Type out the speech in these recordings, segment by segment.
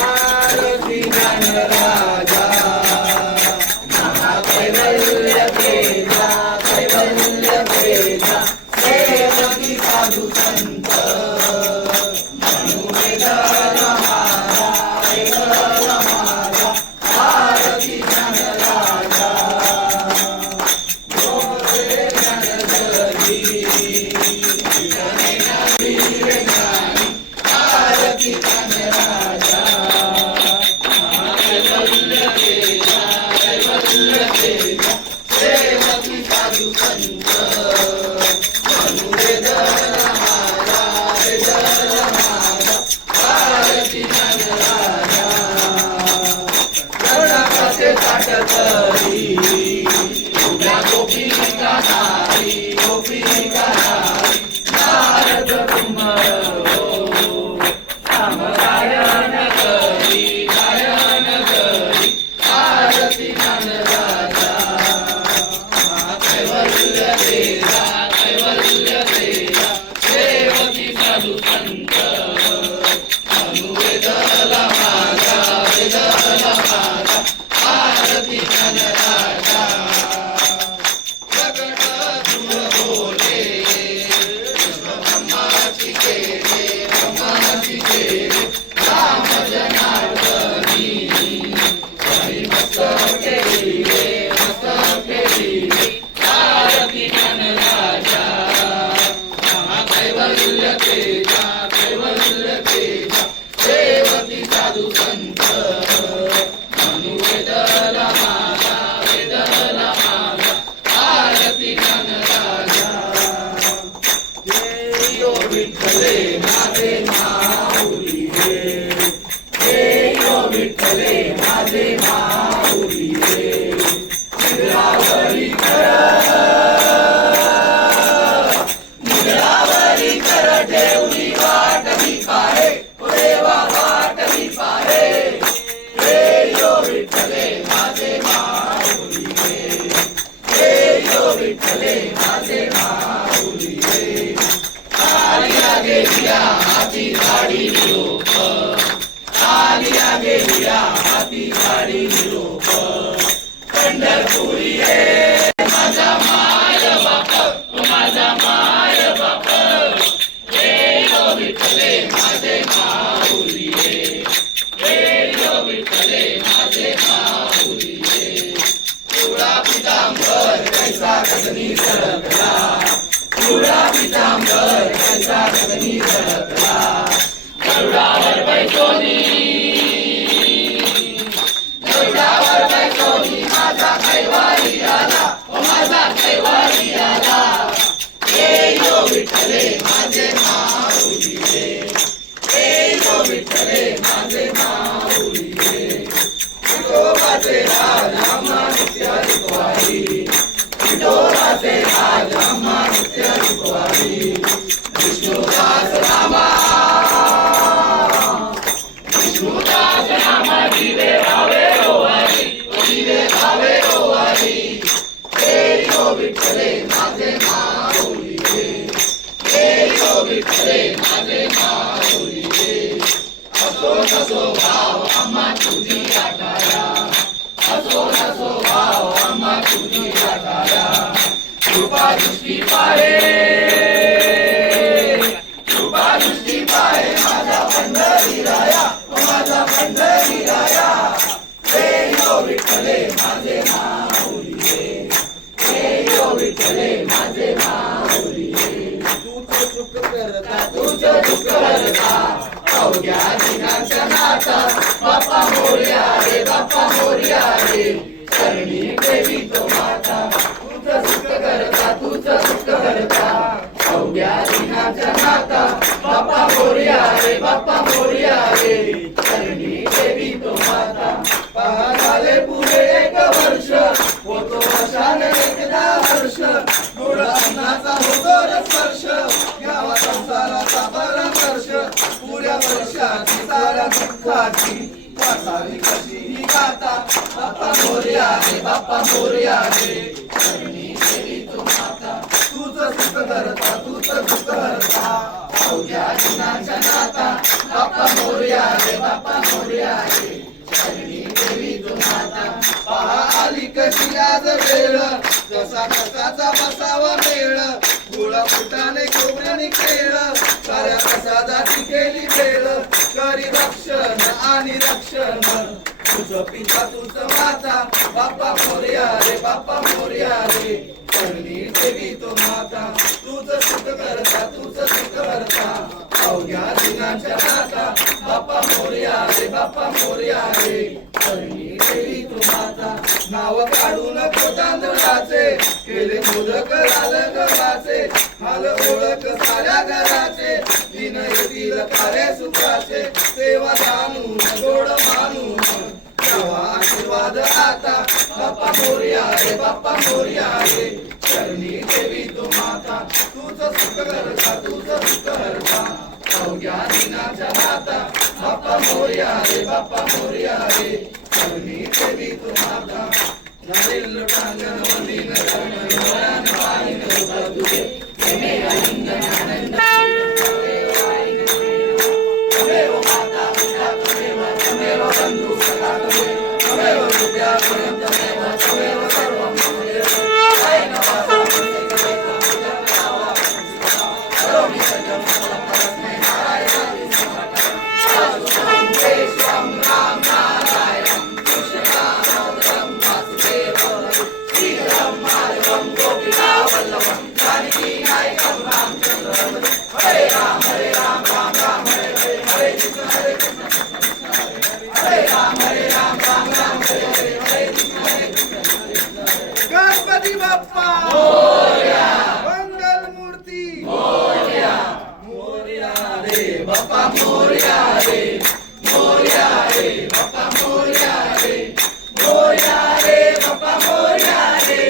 आरती ज्ञानराजा काटकरी उभ्या गोपिका नारी गोपिका नारी नारद कुमार हो श्याम गायन करी आरती ज्ञानराजा कैवल्य तेजा सेवकी साधू संत अनुवेदला माझा वेदला माझा आरती ज्ञानराजा प्रकट दूर बोले ब्रह्माची केले राम जनार्दनी हरी मस्तक केले आरती ज्ञानराजा कैवल्य तेजा सेवकी साधू संत अनुवेदला माझा आरती ज्ञानराजा यो विठ्ठले माझे माऊली रे यो विठ्ठले माझे माऊली रे निद्रावरी कर ठेवली वाट मी पाहे देवा वाट मी पाहे हे यो विठ्ठले माझे माऊली रे यो विठ्ठले माझे माऊली रे आलिया गेलिया हाती गाडी लोक आलिया गेलिया हाती गाडी लोक पंढरपुरी रे माझा माय बाप हे यो विठ्ठले माझे माऊली रे यो विठ्ठले माझे माऊली रे पिवळा पितांबर कैसा गगनी सरकला पिवळा पितांबर कैसा गगनी सरकला गरुडावर बैसोनी माझा कैवारी आला माझा कैवारी आला हे यो विठ्ठले माझे माऊली रे यो विठ्ठले माझे माऊली रे विठोबाचे राज आम्हा नित्य रुखवारी विठोबाचे राज आम्हा नित्य रुखवारी विष्णुदास रामा दिवे भावे ओवारी हे यो विठ्ठले माझे माऊली रे यो विठ्ठले माझे माऊली रे असो नसो भाव आम्हा तुझी आठाया असो नसो भाव आम्हा तुझी आठाया कृपा दृष्टी पाहे माझा पंढरी राया हे यो विठ्ठले माझे माऊली रे यो विठ्ठले माझे माऊली रे तूच सुख करता अवघ्या दिनाच्या नाथा बाप्पा मोरया रे चरणी देवी तो माता तूच सुख करता अवघ्या दिनाच्या नाथा बाप्पा मोरया रे चरणी देवी तो माता पहा झाले पुरे 1 वर्ष होतो वर्षाने एकदा वर्ष गोड अन्नाचा होतो स्पर्श यावा संसाराचा परामर्श पुऱ्या वर्षाची साऱ्या दुःखाची वासावी कशी ही गाता बाप्पा मोरया रे चरणी देवी तो माता तूच सुख करता अवघ्या दिनाच्या नाता बाप्पा मोरया रे चरणी देवी तो माता पहा आली कशी आज वेळ जसा कसाचा बसावा मेळ गुळ फुटाने खोबऱ्याने खेळ साऱ्या प्रसादाची केली वेळ करी रक्षण आणि रक्षण तुझं पिता तुझं माता बाप्पा मोरया रे चरणी देवी तो माता तुझं सुख करता अवघ्या दिनाच्या नाता बाप्पा मोरया रे चरणी देवी तो माता नाव काढू नको तांदळाचे केले मोदक लाल गव्हाचे हाल ओळख साऱ्या घराचे दिन येतील कार्य सुखाचे सेवा जाणून गोड मानून आशीर्वाद माता बाप्पा मोरया रे बाप्पा मोरया रे चरणी देवी तू माता तुझं सुख करता तुझं सुख करता अवघ्या दिनाच्या दाता बाप्पा मोरया रे बाप्पा मोरया रे चरणी देवी तू माता नवीन लोटांगण वंदीन करण डोळ्यान पाहिन रूप तुझे प्रेमे आनंद आनंद तमेव माता पिता तमेव तमेव बंधु सखा तमेव विद्या स्वयं तमेव तमेव सर्वं तमेव आयन वासा करोमि सजं परस्मै नारायणाय स्वाम राम नारायण कृष्णनामोदरं वासुदेवं श्रीराम माधवं गोपिका वल्लभं जानकी नायकं रामचन्द्रं हरे राम राम राम हरे हरे हरे कृष्ण हरे राम राम राम हरे हरे हरे कृष्ण गणपती बाप्पा मोरया मंगल मूर्ती मोरया मोरया रे बाप्पा मोरया रे मोरया रे बाप्पा मोरया रे मोरया रे बाप्पा मोरया रे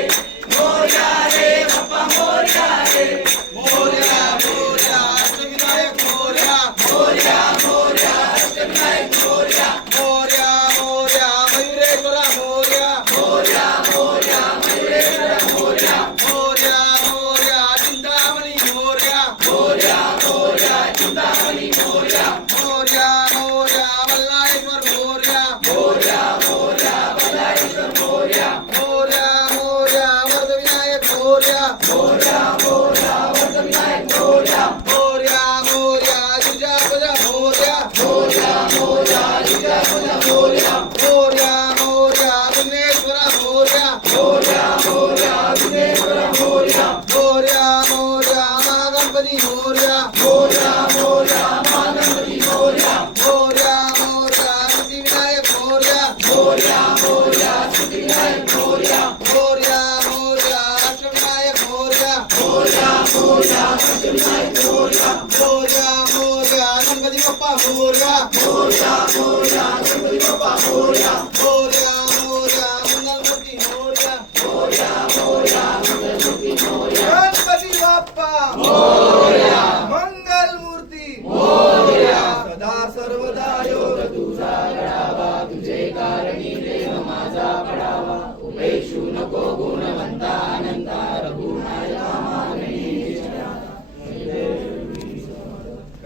मोरया रे बाप्पा मोरया रे मोरया मोरया अष्टविनायक मोरया मोरया मोरया अष्टविनायक मोरया मोरया मोरया मयूरेश्वरा मोरया मोरया मोरया मयूरेश्वरा मोरया मोरया मोरया चिंतामणी मोरया मोरया मोरया चिंतामणी मोरया मोरया मोरया मल्लाश्वर मोरया मोरया मोरया मल्लाश्वर मोरया मोरया मोरया वरदविनायक मोरया मोरया मोरया वरदविनायक मोरया मोरया मोरया दुर्गापूजा मोरया मोरया मोरया दुर्गापूजा मोरया मोरया मोरया विघ्नेश्वरा मोरया मोरया मोरया विघ्नेश्वरा मोरया मोरया मोरया महागणपती मोरया मोरया मोरया महागणपती मोरया मोरया मोरया सिद्धिविनायक मोरया मोरया मोरया सिद्धिविनायक मोरया मोरया मोरया अष्टविनायक मोरया मोरया मोरया अष्टविनायक मोरया मोरया मोरया गणपती बाप्पा मोरया मोरया मोरया गणपती बाप्पा मोरया मोरया मोरया मंगलमूर्ती मोरया मोरया मोरया मंगलमूर्ती मोरया गणपती बाप्पा मोरया मंगलमूर्ती मोरया सदा सर्वदा योग तुझा घडावा तुझे कारणी देव माझा पडावा उपेक्षू नको गुणवंता अनंता रघुनायका मानवी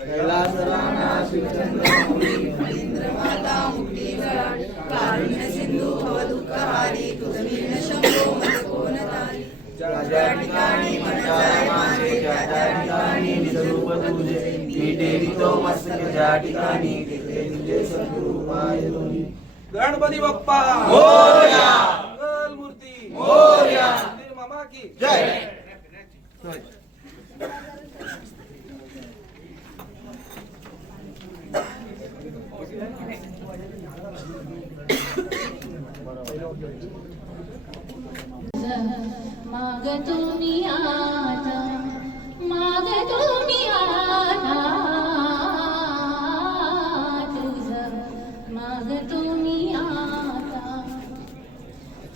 कैलास राणा शिवचंद्र माता मुक्ती जळाट कारुण्य सिंधू भवदुःखहारी तुझवीन शंभो मज कोण तारी ज्या ठिकाणी मंडळ माझे ज्या ठिकाणी निजरूप तुझे मी ठेवितो मस्तक ज्या ठिकाणी तिथे तुझे सद्रूप आहे दोन्ही गणपती बाप्पा मोरया मंगलमूर्ती मोरया मामा की जय मागतो मी आता मागतो मी आता तुझं मागतो मी आता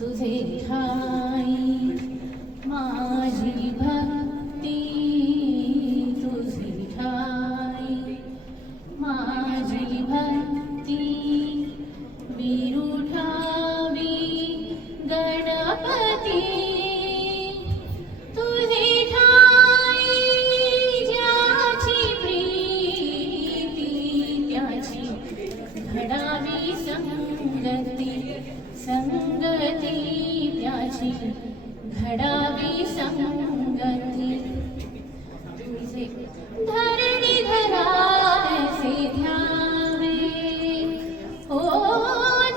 तुझे ठाई माझी भक्ती तुझी ठाई माझी भक्ती विरुठावी गणपती तुझी ठाई ज्याची प्रीती त्याची घडावी संगती संगती त्याची घडावी संगती तुझे धरणी धरासे ध्यावे ओ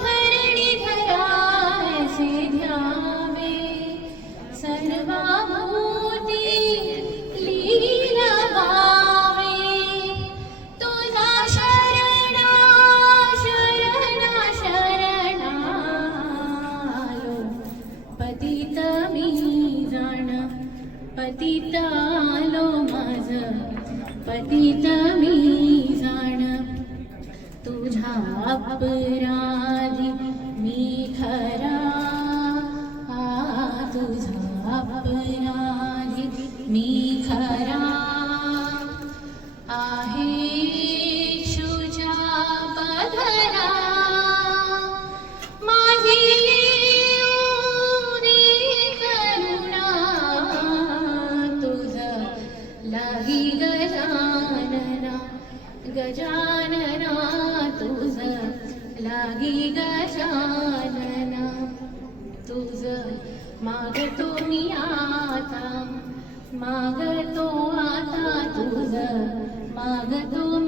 धरणी धरासे ध्यावे सर्वाभूती लीला पावे तुझा शरणा शरणा शरणालो पतित मी जाण पतित आलो माझ पतित मी जाण तुझा अपराधी मी खरा मागतो मी आता, मागतो आता तुझ, मागतो